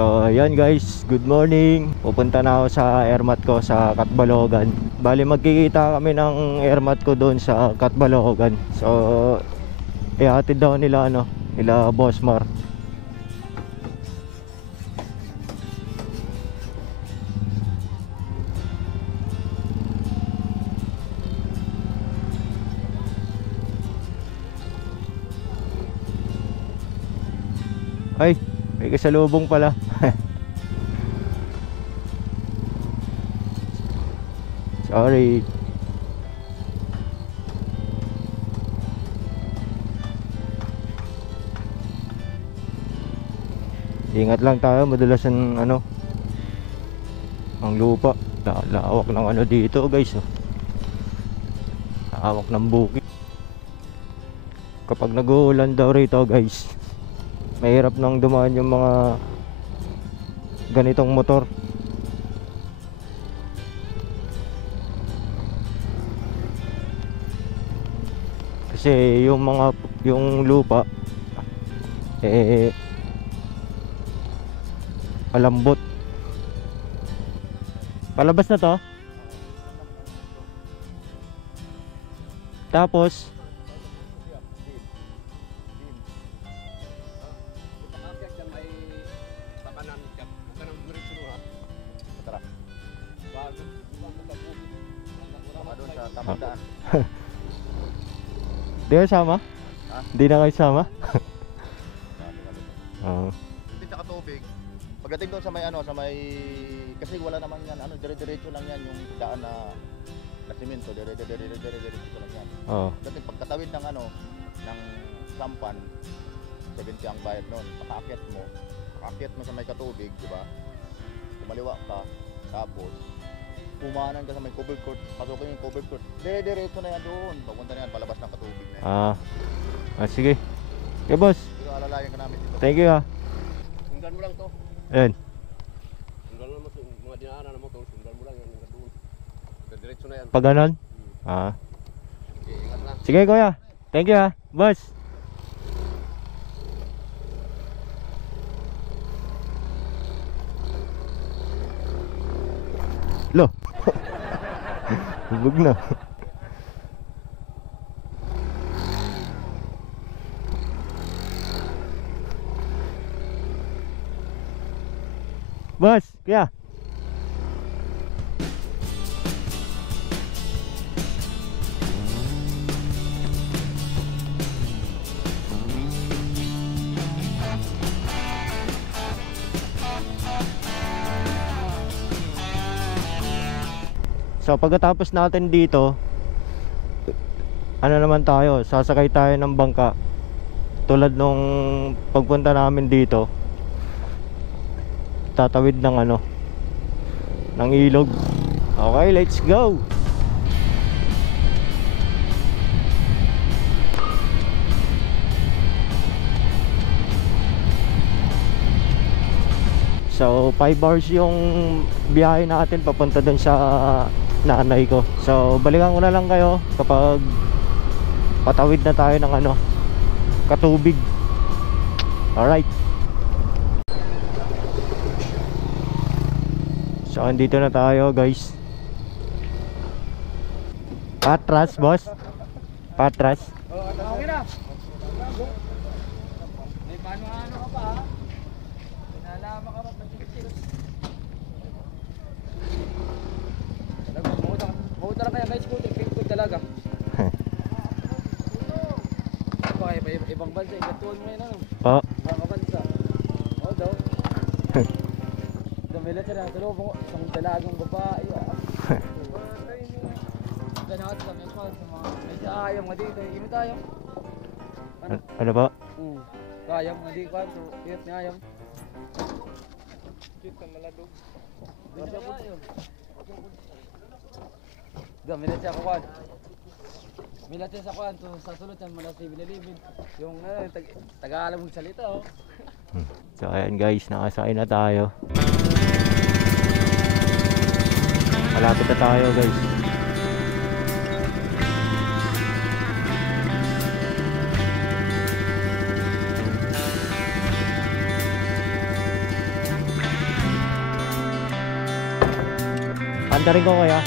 So ayan guys, good morning. Pupunta na ako sa airmat ko sa Catbalogan. Bali magkikita kami ng airmat ko doon sa Catbalogan. So ihatid daw nila nila Boss Mar. Ay, may kasalubong pala. Sorry. Ingat lang tayo, madalas ang ang lupa. Lawak ng dito guys. Lawak ng bukid. Kapag nag-uulan daw rito guys, mahirap nang dumaan yung mga ganitong motor. Kasi yung lupa malambot. Palabas na to. Tapos di kayo sama? Di na kayo sama? Hindi sa katubig. Pagdating doon sa may kasi wala naman yan, dire-diretso lang yan yung daan na simento, dire-diretso lang yan. Pagdating pagkatawid ng ng sampan, 70 ang bayad noon. Pakakyat mo sa may katubig, di ba? Kumaliwa ka, tapos pumanan ka sa may covered court, pasukin yung covered court, dire-diretso na yan doon, papunta na yan, palabas ng katubig na yan. Sige. Okay boss. Pero alalayan ka namin dito. Thank you ha. Sundan mo lang to. Ayan. Sundan mo mga dinaanan mo to, sundan mo lang yan doon. Diretso na yan. Pag ganon? Okay, ingat lang. Sige kuya. Thank you ha. Boss. Lo. Hubog na. Boss, kuya. So pagkatapos natin dito, naman tayo, sasakay tayo ng bangka. Tulad nung pagpunta namin dito, tatawid ng ng ilog. Okay, let's go. So 5 hours yung biyahe natin papunta dun sa nanay ko. So balikan ko na lang kayo kapag patawid na tayo ng katubig. Alright. So andito na tayo guys. Patras boss. Patras. Okay na. May paano ka pa ha? Pinalama ka pa pag-iisip. Mabuta na kaya guys, pink talaga. Ibang bansa, ikatuan mo yun Ibang bansa. Daw. Damilat siya na tulog mo, isang dalagang babae. Ganaot sa mga medyo ayam nga dito, ino tayo. Ano ba? Ayam nga dito, iyot niya ayam. Cute ka maladog. Damilat siya kawan. Milat siya sa kuwan, sa sulot yan mula sa Ibililibid. Yung taga-alam mong salita So ayan guys, nakasakay na tayo. Malapit na tayo guys. Pandarin ko kaya.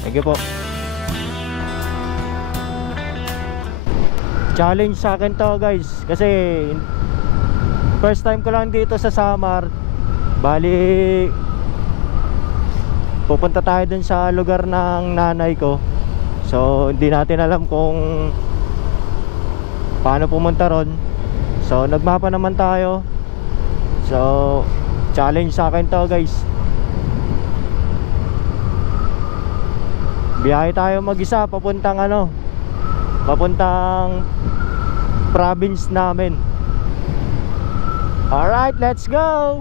Thank you po. Challenge sa akin to guys, kasi first time ko lang dito sa Samar. Bali pupunta tayo dun sa lugar ng nanay ko. So hindi natin alam kung paano pumunta ron. So nagmapa naman tayo. So challenge sa akin to guys. Biyahe tayo mag-isa papuntang papuntang province namin. Alright, let's go!